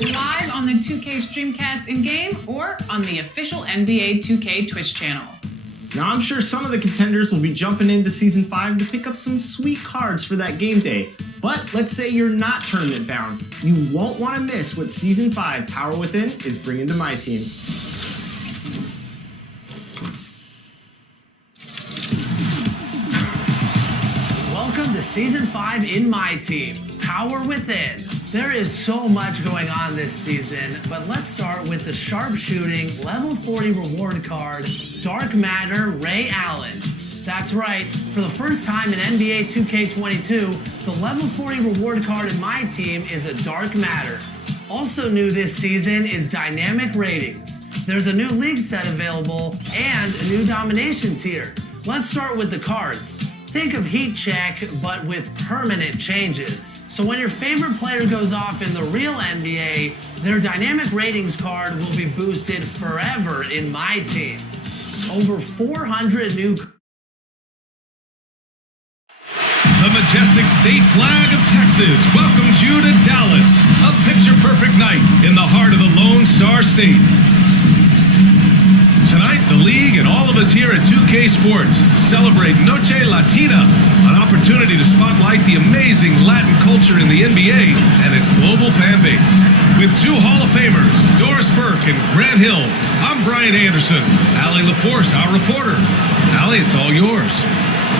live on the 2K Streamcast in-game or on the official NBA 2K Twitch channel. Now, I'm sure some of the contenders will be jumping into Season 5 to pick up some sweet cards for that game day. But let's say you're not tournament bound. You won't want to miss what Season 5 Power Within is bringing to my team. Welcome to Season 5 in my team, Power Within. There is so much going on this season, but let's start with the sharpshooting level 40 reward card, Dark Matter Ray Allen. That's right, for the first time in NBA 2K22, the level 40 reward card in my team is a Dark Matter. Also new this season is Dynamic Ratings. There's a new league set available and a new domination tier. Let's start with the cards. Think of Heat Check, but with permanent changes. So when your favorite player goes off in the real NBA, their Dynamic Ratings card will be boosted forever in my team. Over 400 new... The majestic state flag of Texas welcomes you to Dallas, a picture-perfect night in the heart of the Lone Star State. Tonight, the league and all of us here at 2K Sports celebrate Noche Latina, an opportunity to spotlight the amazing Latin culture in the NBA and its global fan base. With two Hall of Famers, Doris Burke and Grant Hill, I'm Brian Anderson. Allie LaForce, our reporter. Allie, it's all yours.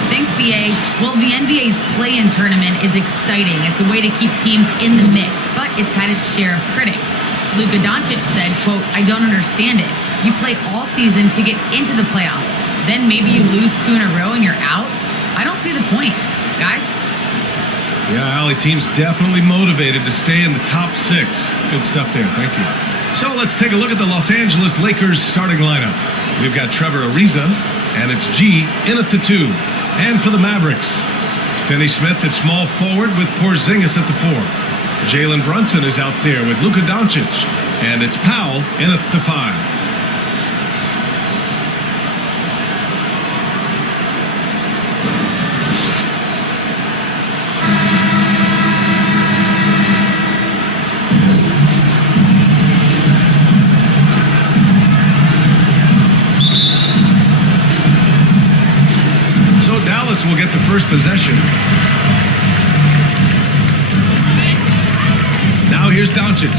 Thanks, BA. Well, the NBA's play-in tournament is exciting. It's a way to keep teams in the mix, but it's had its share of critics. Luka Doncic said, quote, "I don't understand it. You play all season to get into the playoffs. Then maybe you lose 2 in a row and you're out? I don't see the point. Guys?" Yeah, Allie, team's definitely motivated to stay in the top 6. Good stuff there, thank you. So let's take a look at the Los Angeles Lakers starting lineup. We've got Trevor Ariza, and it's G in at the 2. And for the Mavericks, Finney Smith at small forward with Porzingis at the 4. Jalen Brunson is out there with Luka Doncic, and it's Powell in at the 5. Will get the first possession. Now here's Doncic.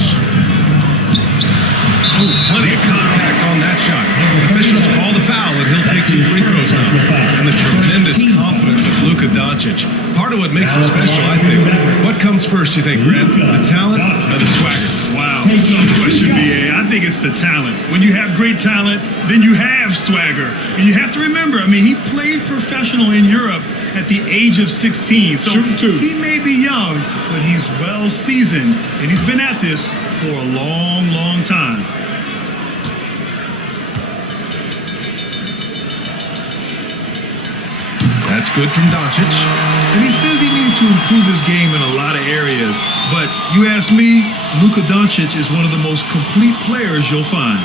Oh, plenty of contact on that shot. Officials call the foul, and he'll take 2 free throws now. And the tremendous confidence of Luka Doncic. Part of what makes him special, I think. What comes first, you think, Grant? The talent or the swagger? Wow, tough question, BA. I think it's the talent. When you have great talent, then you have swagger. And you have to remember, I mean, he played professional in Europe at the age of 16. So he may be young, but he's well seasoned, and he's been at this for a long, long time. That's good from Doncic. And he says he needs to improve his game in a lot of areas. But you ask me, Luka Doncic is one of the most complete players you'll find.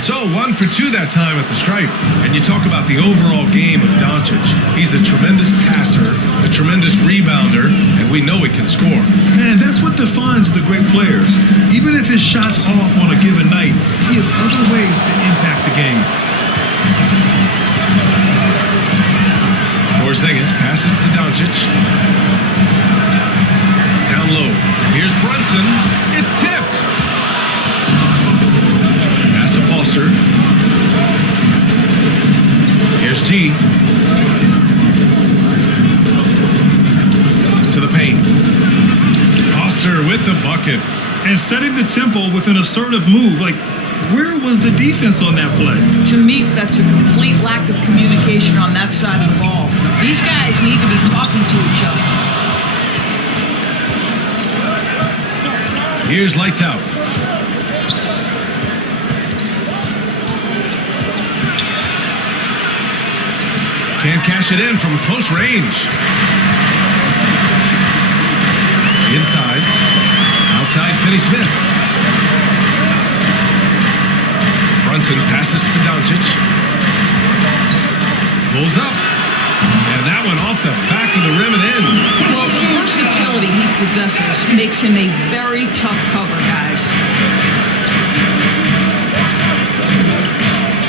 So 1 for 2 that time at the stripe. And you talk about the overall game of Doncic. He's a tremendous passer, a tremendous rebounder, and we know he can score. Man, that's what defines the great players. Even if his shot's off on a given night, he has other ways to impact the game. Porzingis passes to Doncic. Down low. Here's Brunson. It's tipped. Foster. Here's T. To the paint. Foster with the bucket. And setting the tempo with an assertive move. Like, where was the defense on that play? To me, that's a complete lack of communication on that side of the ball. These guys need to be talking to each other. Here's lights out. Can't cash it in from close range. Inside. Outside, Finney Smith. Brunson passes to Doncic. Pulls up. And that one off the back of the rim and in. Well, the versatility he possesses makes him a very tough cover, guys.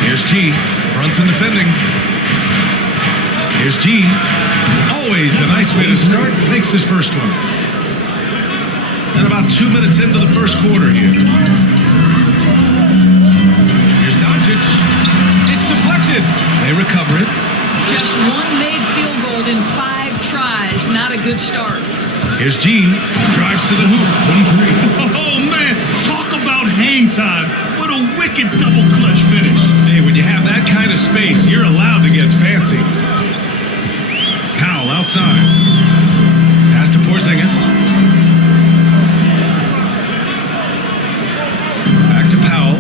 Here's G. Brunson defending. Here's G. Always a nice way to start. Makes his first one. And about 2 minutes into the first quarter here. Here's Doncic. It's deflected. They recover it. Just one made field goal in 5 tries. Not a good start. Here's G. Drives to the hoop. Oh, man. Talk about hang time. What a wicked double clutch finish. Hey, when you have that kind of space, you're allowed to get fancy. Powell outside. Pass to Porzingis. Back to Powell.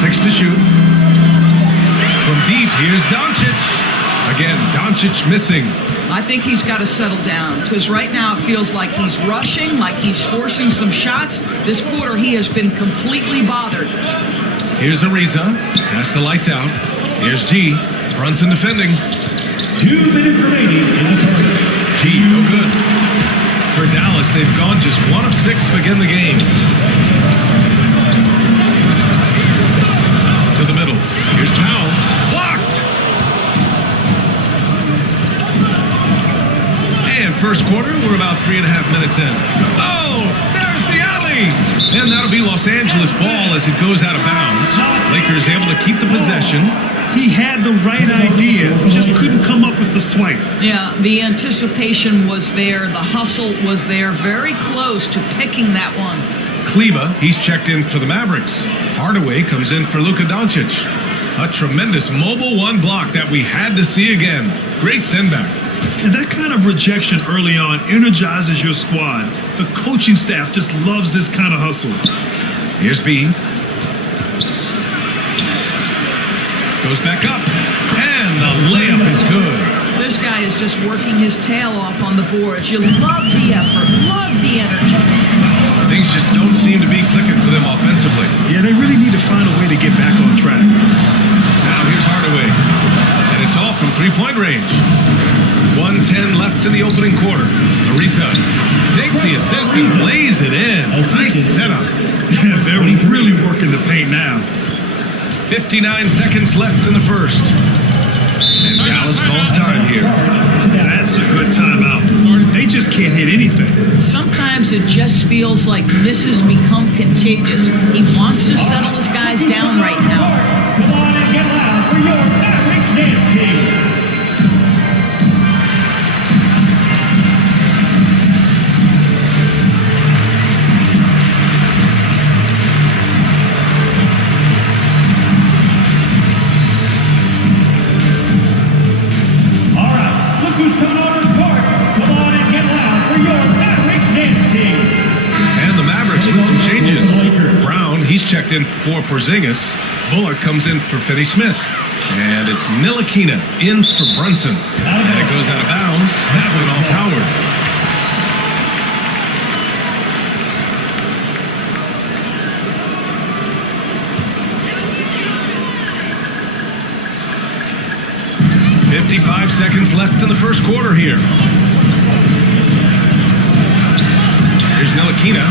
6 to shoot. From deep, here's Doncic. Again, Doncic missing. I think he's got to settle down because right now it feels like he's rushing, like he's forcing some shots. This quarter he has been completely bothered. Here's Ariza. Pass to lights out. Here's G. Brunson defending. 2 minutes remaining in the third. G, no good. For Dallas, they've gone just 1 of 6 to begin the game. To the middle. Here's Powell. Blocked! And first quarter, we're about 3.5 minutes in. Oh, there's the alley! And that'll be Los Angeles ball as it goes out of bounds. Lakers able to keep the possession. He had the right idea, just couldn't come up with the swipe. Yeah, the anticipation was there. The hustle was there. Very close to picking that one. Kleba, he's checked in for the Mavericks. Hardaway comes in for Luka Doncic. A tremendous mobile one block that we had to see again. Great send back. And that kind of rejection early on energizes your squad. The coaching staff just loves this kind of hustle. Here's B. Goes back up. And the layup is good. This guy is just working his tail off on the boards. You love the effort, love the energy. Things just don't seem to be clicking for them offensively. Yeah, they really need to find a way to get back on track. Now here's Hardaway. And it's all from three-point range. 1:10 left in the opening quarter. Ariza takes the assist and lays it in. Nice setup. Yeah, they're really working the paint now. 59 seconds left in the first. And Dallas calls time here. That's a good timeout. They just can't hit anything. Sometimes it just feels like misses become contagious. He wants to settle his guys down right now. Come on and get loud for your Mavericks dance team. Who's coming on the court? Come on and get loud for your Mavericks dance team. And the Mavericks with some changes. Brown, he's checked in for Porzingis. Bullock comes in for Finney Smith. And it's Ntilikina in for Brunson. And it goes out of bounds. That went off Howard. .55 seconds left in the first quarter here. Here's Ntilikina.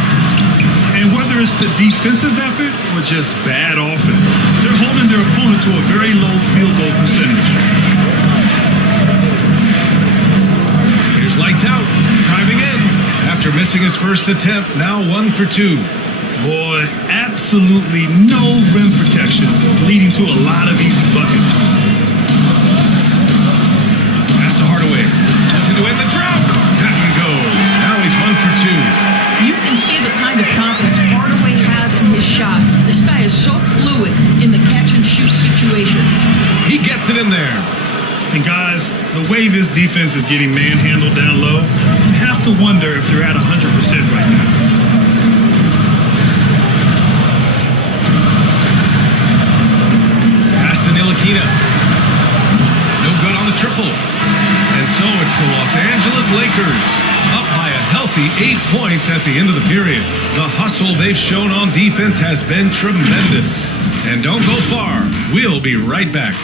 And whether it's the defensive effort or just bad offense, they're holding their opponent to a very low field goal percentage. Here's lights out, driving in. After missing his first attempt, now 1 for 2. Boy, absolutely no rim protection, leading to a lot of easy buckets. To Hardaway, looking to win the drop. That one goes. Now he's 1 for 2. You can see the kind of confidence Hardaway has in his shot. This guy is so fluid in the catch and shoot situations. He gets it in there. And guys, the way this defense is getting manhandled down low, you have to wonder if they're at 100% right now. Pass to Ntilikina. No good on the triple. And so it's the Los Angeles Lakers, up by a healthy 8 points at the end of the period. The hustle they've shown on defense has been tremendous. And don't go far. We'll be right back.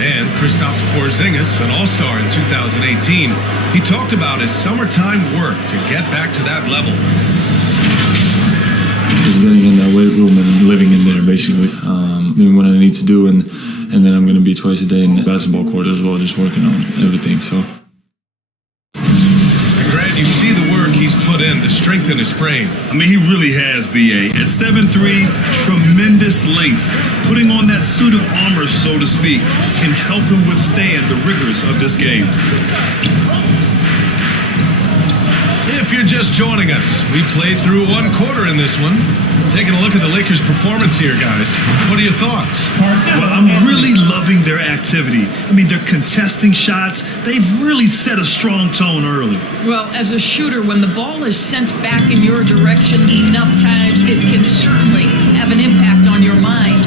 And Kristaps Porzingis, an all-star in 2018, he talked about his summertime work to get back to that level. Just getting in that weight room and living in there, basically. Doing what I need to do, and then I'm going to be twice a day in the basketball court as well, just working on everything. So. You see the work he's put in to strengthen his frame. I mean, he really has, B.A. At 7'3", tremendous length. Putting on that suit of armor, so to speak, can help him withstand the rigors of this game. If you're just joining us, we played through one quarter in this one. Taking a look at the Lakers' performance here, guys. What are your thoughts? Well, I'm really loving their activity. I mean, they're contesting shots. They've really set a strong tone early. Well, as a shooter, when the ball is sent back in your direction enough times, it can certainly have an impact on your mind.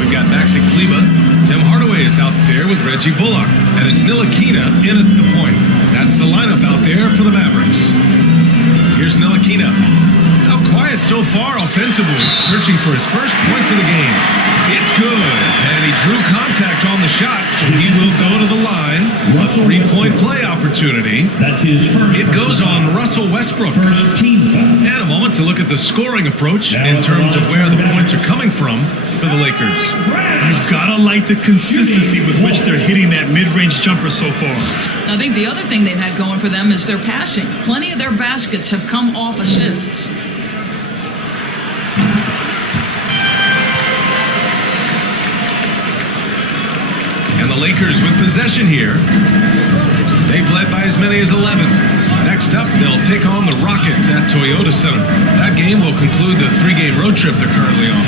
We've got Maxi Kleber. Tim Hardaway is out there with Reggie Bullock. And it's Ntilikina in at the point. That's the lineup out there for the Mavericks. Here's Ntilikina. Now quiet so far offensively, searching for his first points of the game. It's good, and he drew contact on the shot, so he will go to the line. A three-point play opportunity. That's his first. It goes on Russell Westbrook. First team foul. And a moment to look at the scoring approach in terms of where the points are coming from for the Lakers. You've got to like the consistency with which they're hitting that mid-range jumper so far. I think the other thing they've had going for them is their passing. Plenty of their baskets have come off assists. And the Lakers with possession here. They've led by as many as 11. Next up, they'll take on the Rockets at Toyota Center. That game will conclude the three-game road trip they're currently on.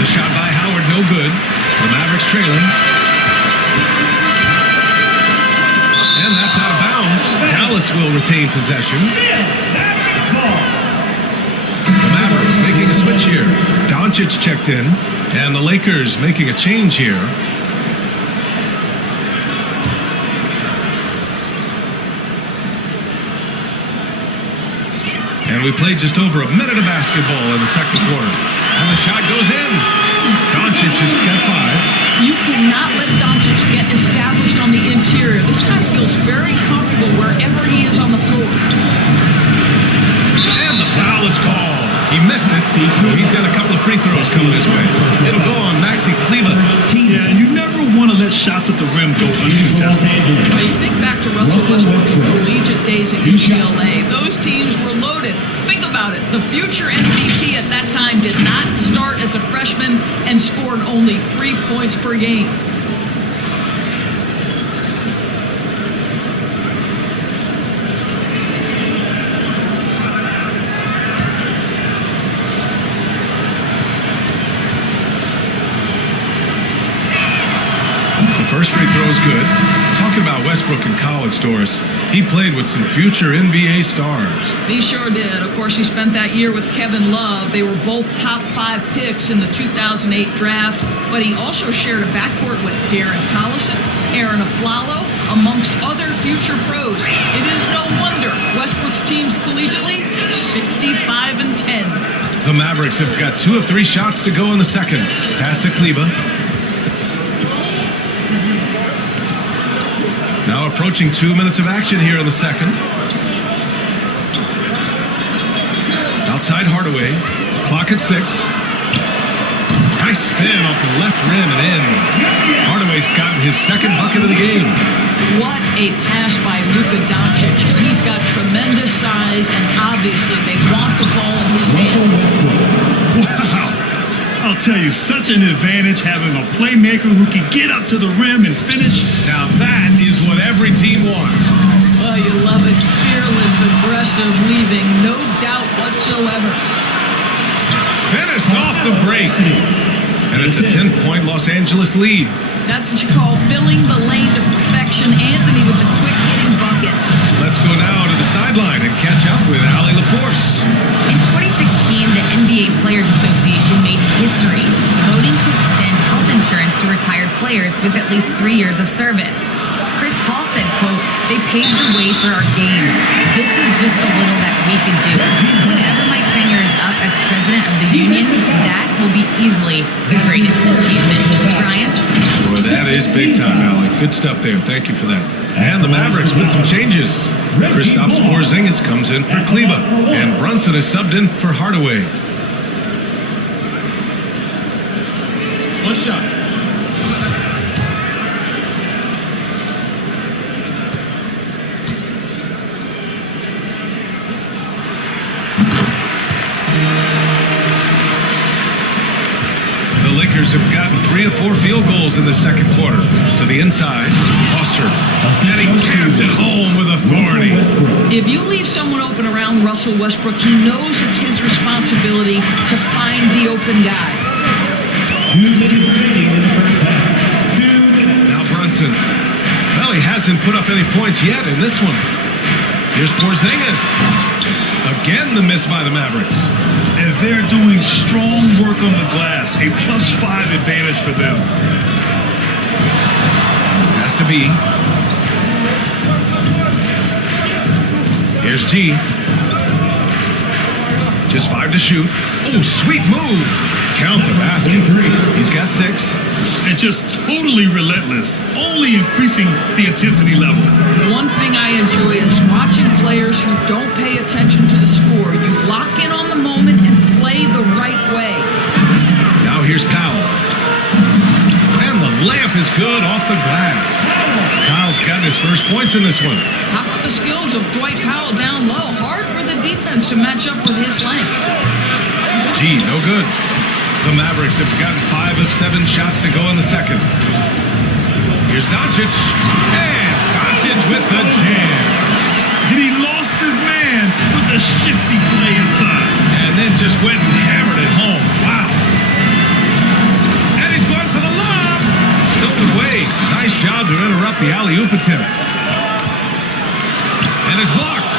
The shot by Howard, no good. The Mavericks trailing. And that's out of bounds. Dallas will retain possession. The Mavericks making a switch here. Doncic checked in. And the Lakers making a change here. And we played just over a minute of basketball in the second quarter. And the shot goes in. Doncic has got 5. You cannot let Doncic get established on the interior. This guy feels very comfortable wherever he is on the floor. And the foul is called. He missed it, so he's got a couple of free throws coming his way. It'll go on Maxi Kleber. Yeah, you never want to let shots at the rim go uncontested. Well, you think back to Russell Westbrook's collegiate days at UCLA. Those teams were loaded. Think about it. The future MVP at that time did not start as a freshman and scored only 3 points per game. First free throw is good. Talking about Westbrook in college, Doris, he played with some future NBA stars. He sure did. Of course, he spent that year with Kevin Love. They were both top 5 picks in the 2008 draft, but he also shared a backcourt with Darren Collison, Aaron Aflalo, amongst other future pros. It is no wonder Westbrook's teams collegiately 65-10. The Mavericks have got 2 of 3 shots to go in the second. Pass to Kleber. Now approaching 2 minutes of action here in the second. Outside Hardaway. Clock at 6. Nice spin off the left rim and in. Hardaway's gotten his second bucket of the game. What a pass by Luka Doncic. He's got tremendous size, and obviously they want the ball in his hands. Wow. I'll tell you, such an advantage having a playmaker who can get up to the rim and finish. Now that is what every team wants. Oh, you love it. Fearless, aggressive, leaving no doubt whatsoever. Finished off the break. And it's a 10-point Los Angeles lead. That's what you call filling the lane to perfection. Anthony with the quick hitting bucket. Let's go now to the sideline and catch up with Allie LaForce. In 2016, the NBA Players Association made history, voting to extend health insurance to retired players with at least 3 years of service. Chris Paul said, quote, "They paved the way for our game. This is just a little that we could do. Whenever my tenure is up as president of the union, that will be easily the greatest achievement." Brian? Boy, that is big time, Allie. Good stuff there. Thank you for that. And the Mavericks with some changes. Kristaps Porzingis comes in for Kleba, and Brunson is subbed in for Hardaway. One shot. The Lakers have gotten 3 of 4 field goals in the second quarter. To the inside, Foster. And he jams it home with authority. If you leave someone open around Russell Westbrook, he knows it's his responsibility to find the open guy. 2 minutes remaining in the first half. Now Brunson. Well, he hasn't put up any points yet in this one. Here's Porzingis. Again, the miss by the Mavericks. And they're doing strong work on the glass. A +5 advantage for them. Has to be. Here's T. Just 5 to shoot. Oh, sweet move. Count the basket. He's got 6. And just totally relentless, only increasing the intensity level. One thing I enjoy is watching players who don't pay attention to the score. You lock in on the moment and play the right way. Now here's Powell. And the layup is good off the glass. Kyle's got his first points in this one. How about the skills of Dwight Powell down low? Hard for the defense to match up with his length. Gee, no good. The Mavericks have gotten 5 of 7 shots to go in the second. Here's Doncic. And Doncic with the jam. And he lost his man with a shifty play inside. And then just went and hammered it home. Wow. And he's going for the lob. Stolen away. Nice job to interrupt the alley-oop attempt. And it's blocked.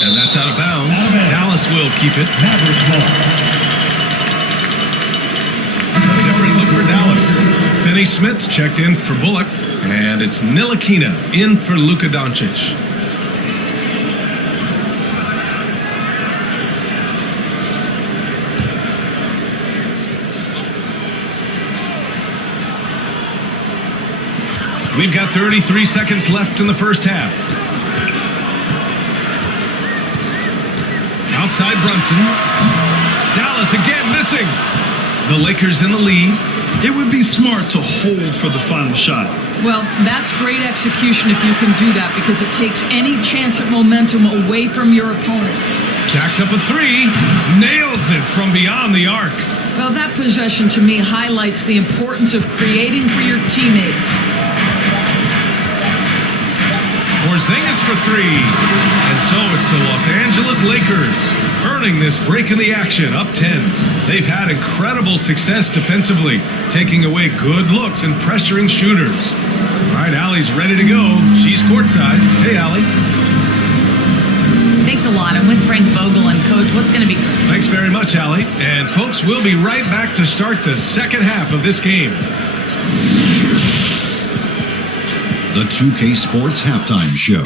And that's out of bounds. Dallas will keep it. Mavericks ball. Different look for Dallas. Finney Smith checked in for Bullock. And it's Ntilikina in for Luka Doncic. We've got 33 seconds left in the first half. Outside Brunson. Dallas again missing. The Lakers in the lead. It would be smart to hold for the final shot. Well, that's great execution if you can do that, because it takes any chance at momentum away from your opponent. Jacks up a 3. Nails it from beyond the arc. Well, that possession to me highlights the importance of creating for your teammates. Porzingis for 3. And so it's the Los Angeles Lakers earning this break in the action, up 10. They've had incredible success defensively, taking away good looks and pressuring shooters. All right, Allie's ready to go. She's courtside. Hey, Allie. Thanks a lot. I'm with Frank Vogel and Coach. What's going to be... Thanks very much, Allie. And folks, we'll be right back to start the second half of this game. The 2K Sports Halftime Show.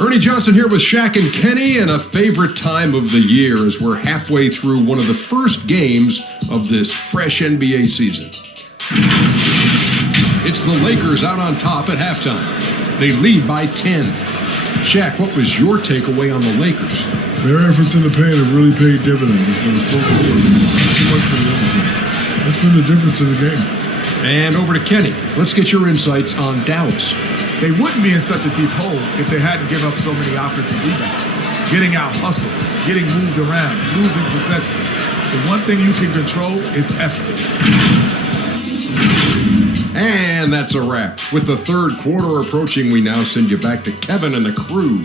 Ernie Johnson here with Shaq and Kenny, and a favorite time of the year as we're halfway through one of the first games of this fresh NBA season. It's the Lakers out on top at halftime. They lead by 10. Shaq, what was your takeaway on the Lakers? Their efforts in the paint have really paid dividends. It's been a full court. Too much for the other team. That's been the difference in the game. And over to Kenny. Let's get your insights on Dallas. They wouldn't be in such a deep hole if they hadn't given up so many offensive rebounds. Getting out hustled, getting moved around, losing possessions. The one thing you can control is effort. And that's a wrap. With the third quarter approaching, we now send you back to Kevin and the crew.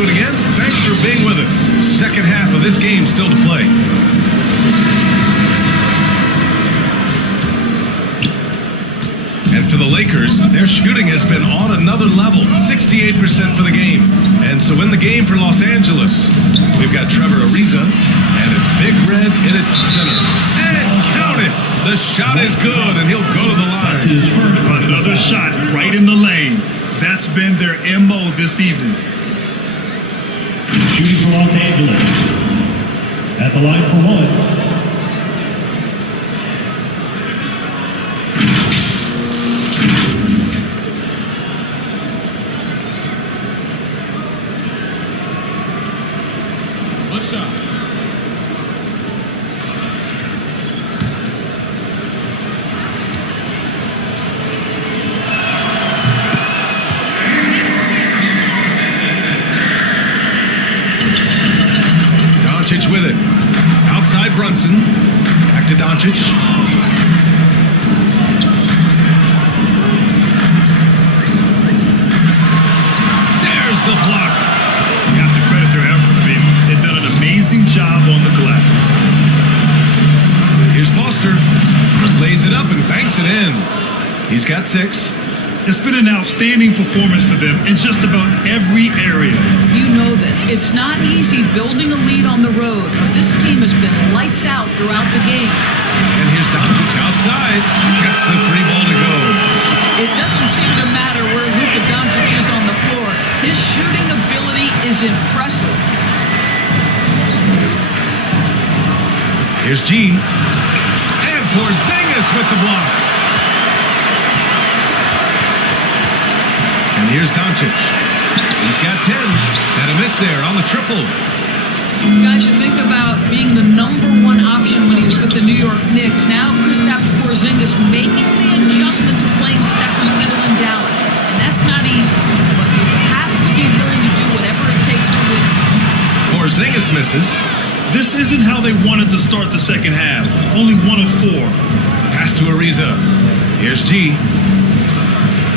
to it again. Thanks for being with us. Second half of this game still to play. And for the Lakers, their shooting has been on another level, 68% for the game. And so in the game for Los Angeles, we've got Trevor Ariza, and it's Big Red in its center. And count it! The shot is good, and he'll go to the line. Another shot right in the lane. That's been their MO this evening. Shooting for Los Angeles. At the line for one. What's up? Doncic with it. Outside Brunson. Back to Doncic. There's the block. You have to credit their effort. I mean, they've done an amazing job on the glass. Here's Foster. Lays it up and banks it in. He's got 6. It's been an outstanding performance for them in just about every area. You know this. It's not easy building a lead on the road, but this team has been lights out throughout the game. And here's Doncic outside. Gets the free ball to go. It doesn't seem to matter where Luka Doncic is on the floor. His shooting ability is impressive. Here's G. And Porzingis with the block. And here's Doncic. He's got 10. And a miss there on the triple. Guys, you think about being the #1 option when he was with the New York Knicks. Now Kristaps Porzingis making the adjustment to playing second fiddle in Dallas. And that's not easy. But you have to be willing to do whatever it takes to win. Porzingis misses. This isn't how they wanted to start the second half. Only 1 of 4. Pass to Ariza. Here's G.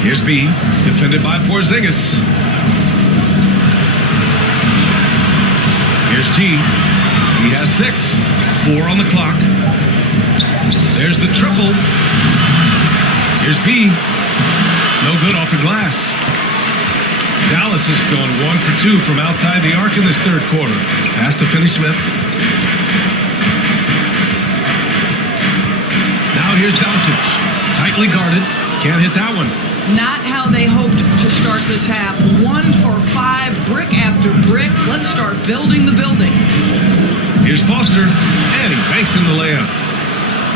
Here's B. Defended by Porzingis. Here's G. He has 6. 4 on the clock. There's the triple. Here's B. No good off the glass. Dallas has gone 1 for 2 from outside the arc in this third quarter. Pass to Finney-Smith. Now here's Doncic. Tightly guarded. Can't hit that one. Not how they hoped to start this half. 1 for 5, brick after brick. Let's start building the building. Here's Foster, and he banks in the layup.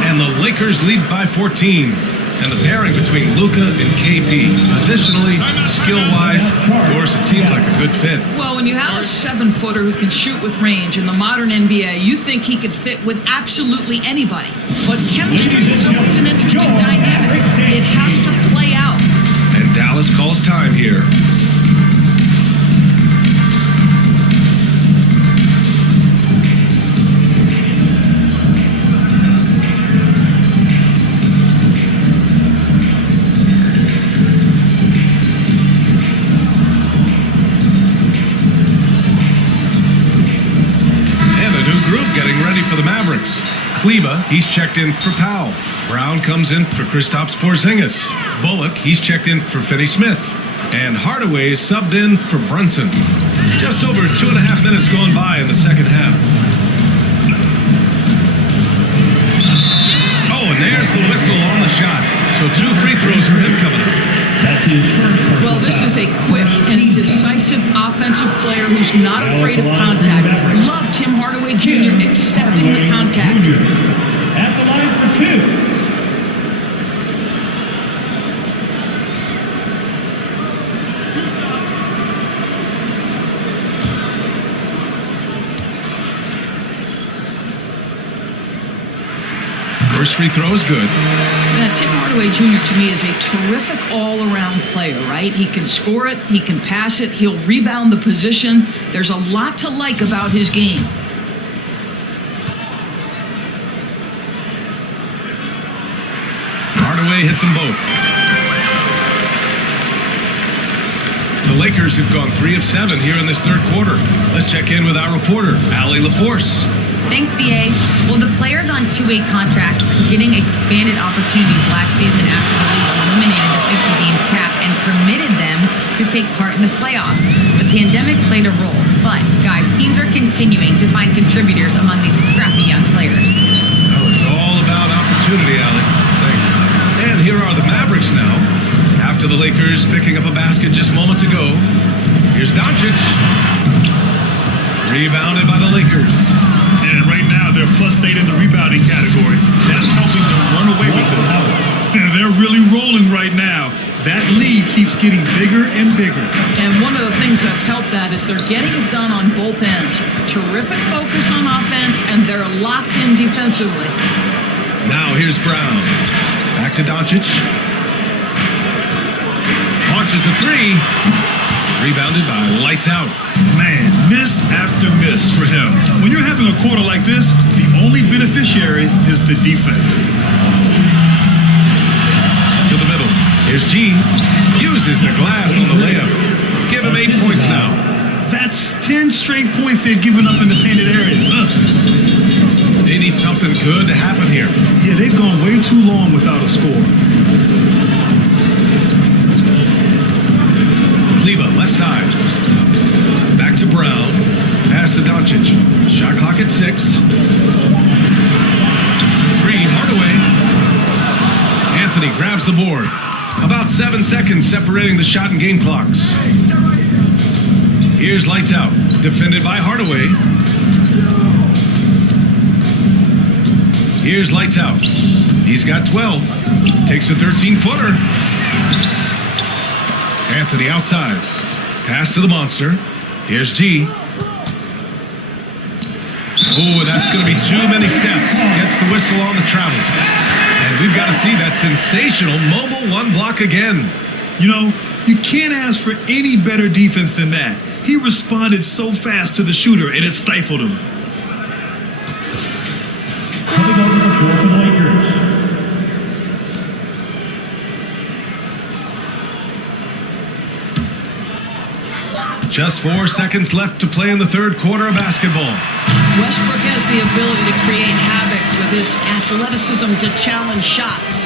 And the Lakers lead by 14. And the pairing between Luka and KP, positionally, skill-wise, Doris, it seems like a good fit. Well, when you have a 7-footer who can shoot with range in the modern NBA, you think he could fit with absolutely anybody. But chemistry is always an interesting dynamic. It has to play out. And Dallas calls time here. Getting ready for the Mavericks. Kleba, he's checked in for Powell. Brown comes in for Kristaps Porzingis. Bullock, he's checked in for Finney-Smith. And Hardaway is subbed in for Brunson. Just over 2.5 minutes gone by in the second half. Oh, and there's the whistle on the shot. So 2 free throws for him coming up. That's his first. Well, this is a quick and decisive offensive player who's not afraid of contact. Love Tim Hardaway Jr. accepting the contact. At the line for 2. First free throw is good. Now, Tim Hardaway Jr. to me is a terrific all-around player, right? He can score it, he can pass it, he'll rebound the position. There's a lot to like about his game. Hardaway hits them both. The The Lakers have gone 3 of 7 here in this third quarter. Let's check in with our reporter, Allie LaForce. Thanks, BA. Well, the players on two-way contracts getting expanded opportunities last season after the league eliminated the 50-game cap and permitted them to take part in the playoffs. The pandemic played a role, but, guys, teams are continuing to find contributors among these scrappy young players. Well, it's all about opportunity, Allie. Thanks. And here are the Mavericks now. After the Lakers picking up a basket just moments ago, here's Doncic. Rebounded by the Lakers. And right now, they're +8 in the rebounding category. That's helping them run away with this. And they're really rolling right now. That lead keeps getting bigger and bigger. And one of the things that's helped that is they're getting it done on both ends. Terrific focus on offense, and they're locked in defensively. Now here's Brown. Back to Doncic. Launches a three. Rebounded by Lights Out. Man, miss after miss for him. When you're having a quarter like this, the only beneficiary is the defense. To the middle. Here's G. Uses the glass on the layup. Give him 8 points now. That's 10 straight points they've given up in the painted area. They need something good to happen here. Yeah, they've gone way too long without a score. Kleber, left side. Back to Brown. Pass to Doncic. Shot clock at 6. 3, Hardaway. Anthony grabs the board. About 7 seconds separating the shot and game clocks. Here's Lights Out. Defended by Hardaway. Here's Lights Out. He's got 12. Takes a 13-footer. Anthony outside. Pass to the monster. Here's G. Oh, that's going to be too many steps. Gets the whistle on the travel. And we've got to see that sensational mobile one block again. You know, you can't ask for any better defense than that. He responded so fast to the shooter, and it stifled him. Coming over the floor for the Lakers. Just 4 seconds left to play in the third quarter of basketball. Westbrook has the ability to create havoc with his athleticism to challenge shots.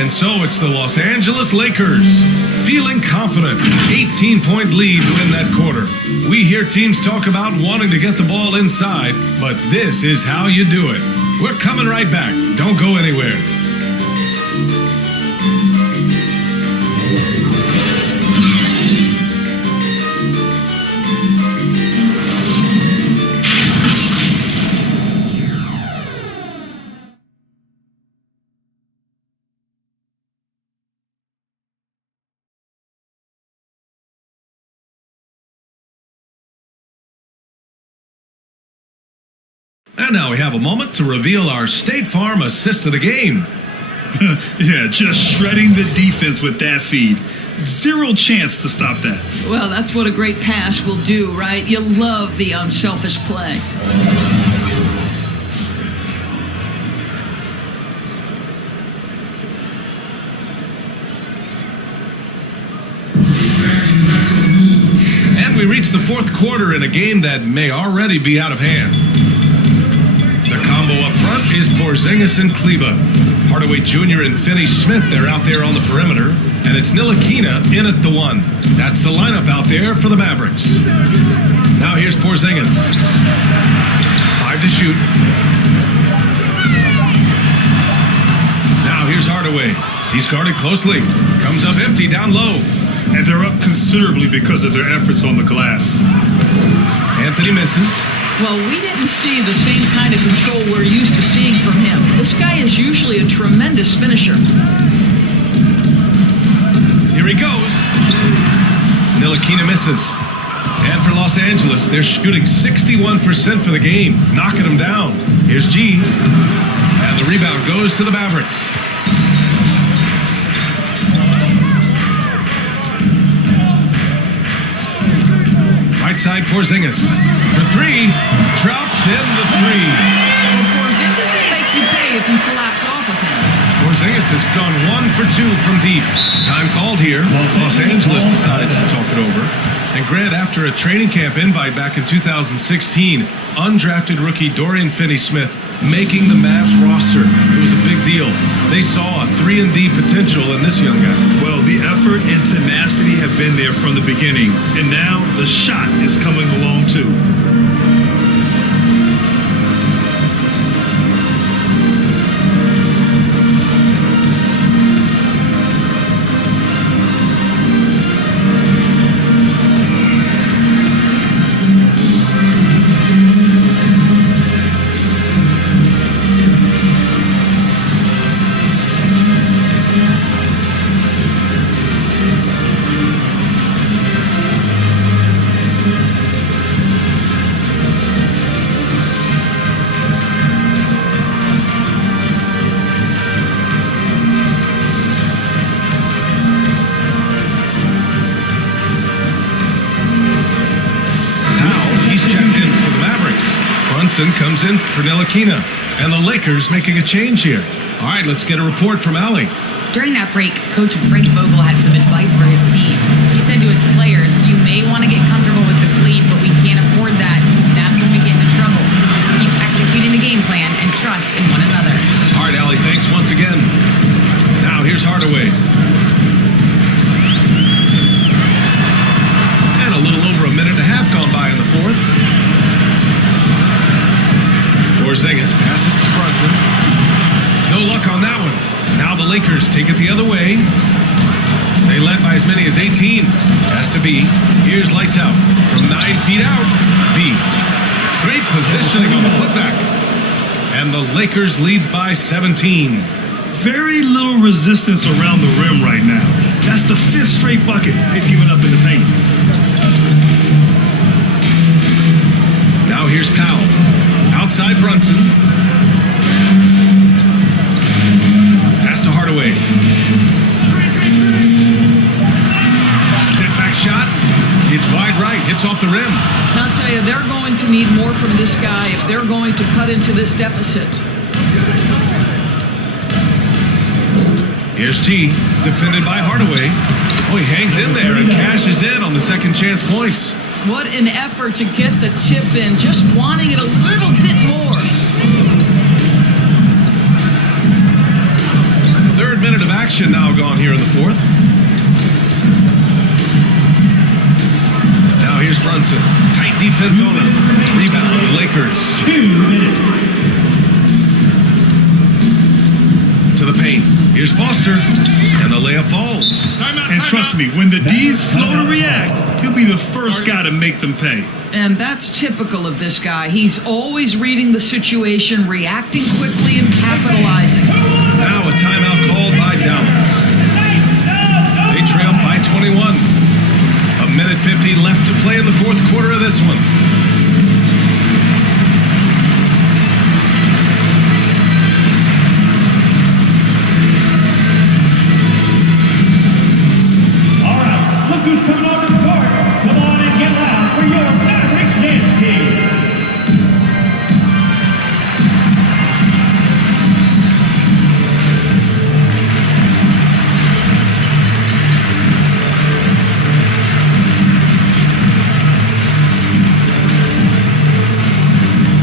And so it's the Los Angeles Lakers feeling confident. 18-point lead to win that quarter. We hear teams talk about wanting to get the ball inside, but this is how you do it. We're coming right back. Don't go anywhere. And now we have a moment to reveal our State Farm assist of the game. Yeah, just shredding the defense with that feed. Zero chance to stop that. Well, that's what a great pass will do, right? You love the unselfish play. And we reach the fourth quarter in a game that may already be out of hand. The combo up front is Porzingis and Kleber. Hardaway Jr. and Finney-Smith, they're out there on the perimeter. And it's Ntilikina in at the 1. That's the lineup out there for the Mavericks. Now here's Porzingis. 5 to shoot. Now here's Hardaway. He's guarded closely. Comes up empty down low. And they're up considerably because of their efforts on the glass. Anthony misses. Well, we didn't see the same kind of control we're used to seeing from him. This guy is usually a tremendous finisher. Here he goes. Ntilikina misses. And for Los Angeles, they're shooting 61% for the game, knocking them down. Here's G. And the rebound goes to the Mavericks. Right side, Porzingis. For 3, drops in the 3. Well, Porzingis will make you pay if you collapse off of him. Porzingis has gone 1 for 2 from deep. Time called here. Los Angeles decides to talk it over. And Grant, after a training camp invite back in 2016, undrafted rookie Dorian Finney-Smith making the Mavs roster. It was a big deal. They saw a 3-and-D potential in this young guy. Well, the effort and tenacity have been there from the beginning, and now the shot is coming along too. Comes in for Ntilikina, and the Lakers making a change here. All right, let's get a report from Allie. During that break, Coach Frank Vogel had some advice for his team. He said to his players, "You may want to get comfortable with this lead, but we can't afford that. That's when we get into trouble. Just keep executing the game plan and trust in one another." All right, Allie, thanks once again. Now here's Hardaway. And a little over a minute and a half gone by in the fourth. Porzingis passes to Brunson. No luck on that one. Now the Lakers take it the other way. They led by as many as 18. Has to be. Here's lights out. From 9 feet out. B. Great positioning on the putback. And the Lakers lead by 17. Very little resistance around the rim right now. That's the 5th straight bucket they've given up in the paint. Now here's Powell. Outside Brunson. Pass to Hardaway. Step back shot. It's wide right. Hits off the rim. I'll tell you, they're going to need more from this guy if they're going to cut into this deficit. Here's T. Defended by Hardaway. Oh, he hangs in there and cashes in on the second chance points. What an effort to get the tip in, just wanting it a little bit more. 3rd minute of action now gone here in the 4th. Now here's Brunson. Tight defense on him. Rebound on the Lakers. 2 minutes. To the paint. Here's Foster. And the layup falls. And trust me, when the D's slow to react, he'll be the first guy to make them pay. And that's typical of this guy. He's always reading the situation, reacting quickly, and capitalizing. Now a timeout called by Dallas. They trail by 21. A minute 15 left to play in the 4th quarter of this one. Who's coming over the court? Come on and get loud for your Mavericks dance team.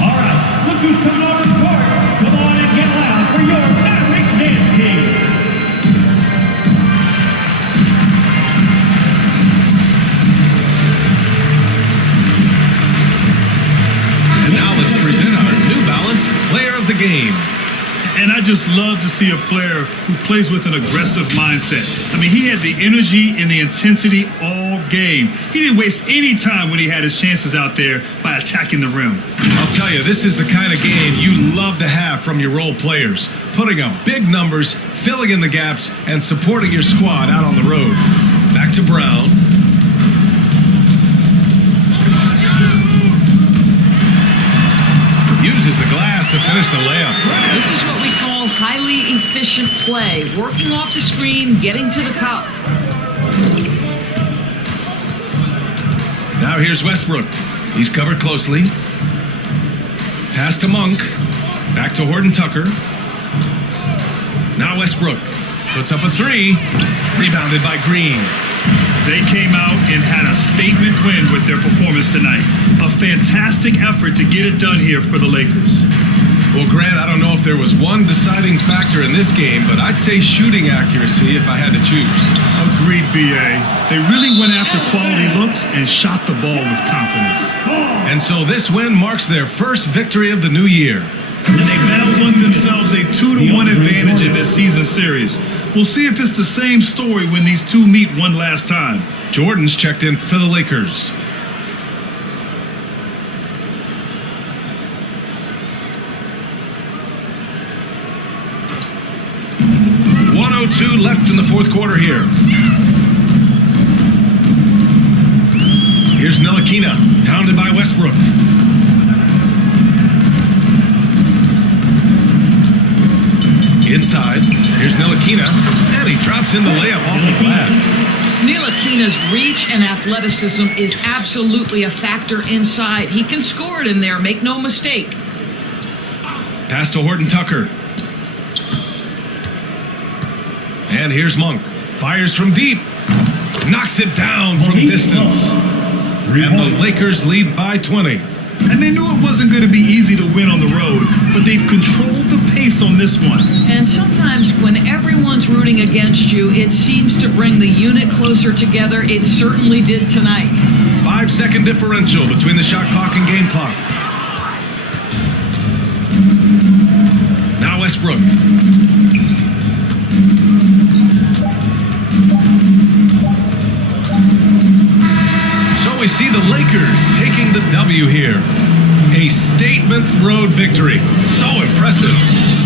All right, look who's coming over the court. Come on and get loud for your Mavericks dance team. Present our New Balance Player of the Game. And I just love to see a player who plays with an aggressive mindset. I mean, he had the energy and the intensity all game. He didn't waste any time when he had his chances out there by attacking the rim. I'll tell you, this is the kind of game you love to have from your role players. Putting up big numbers, filling in the gaps, and supporting your squad out on the road. Back to Brown. Uses the glass to finish the layup. This is what we call highly efficient play. Working off the screen, getting to the cup. Now here's Westbrook. He's covered closely. Pass to Monk. Back to Horton Tucker. Now Westbrook puts up a three. Rebounded by Green. They came out and had a statement win with their performance tonight. A fantastic effort to get it done here for the Lakers. Well, Grant, I don't know if there was one deciding factor in this game, but I'd say shooting accuracy if I had to choose. Agreed, B.A. They really went after quality looks and shot the ball with confidence. And so this win marks their first victory of the new year. And they've now won themselves a 2-1 advantage in this season series. We'll see if it's the same story when these two meet one last time. Jordan's checked in for the Lakers. .102 left in the fourth quarter here. Here's Ntilikina, pounded by Westbrook. Inside, here's Ntilikina, and he drops in the layup off the glass. Ntilikina's reach and athleticism is absolutely a factor inside. He can score it in there, make no mistake. Pass to Horton Tucker. And here's Monk. Fires from deep. Knocks it down from distance. And the Lakers lead by 20. And they knew it wasn't going to be easy to win on the road, but they've controlled the pace on this one. And sometimes when everyone's rooting against you, it seems to bring the unit closer together. It certainly did tonight. 5-second differential between the shot clock and game clock. Now Westbrook. We see the Lakers taking the W here. A statement road victory. So impressive.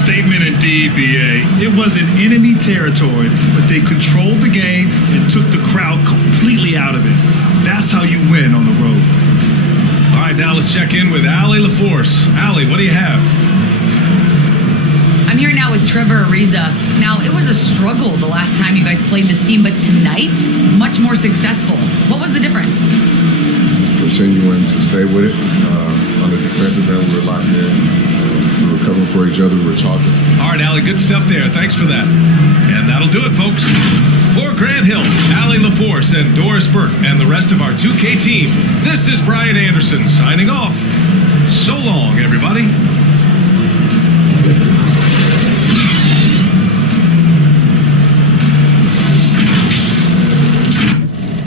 Statement indeed, B.A. It was in enemy territory, but they controlled the game and took the crowd completely out of it. That's how you win on the road. All right, now let's check in with Allie LaForce. Allie, what do you have? I'm here now with Trevor Ariza. Now, it was a struggle the last time you guys played this team, but tonight, much more successful. What was the difference? Continuing to stay with it. On the defensive end, we were locked in. We were covering for each other. We were talking. All right, Allie, good stuff there. Thanks for that. And that'll do it, folks. For Grant Hill, Allie LaForce, and Doris Burke, and the rest of our 2K team, this is Brian Anderson signing off. So long, everybody.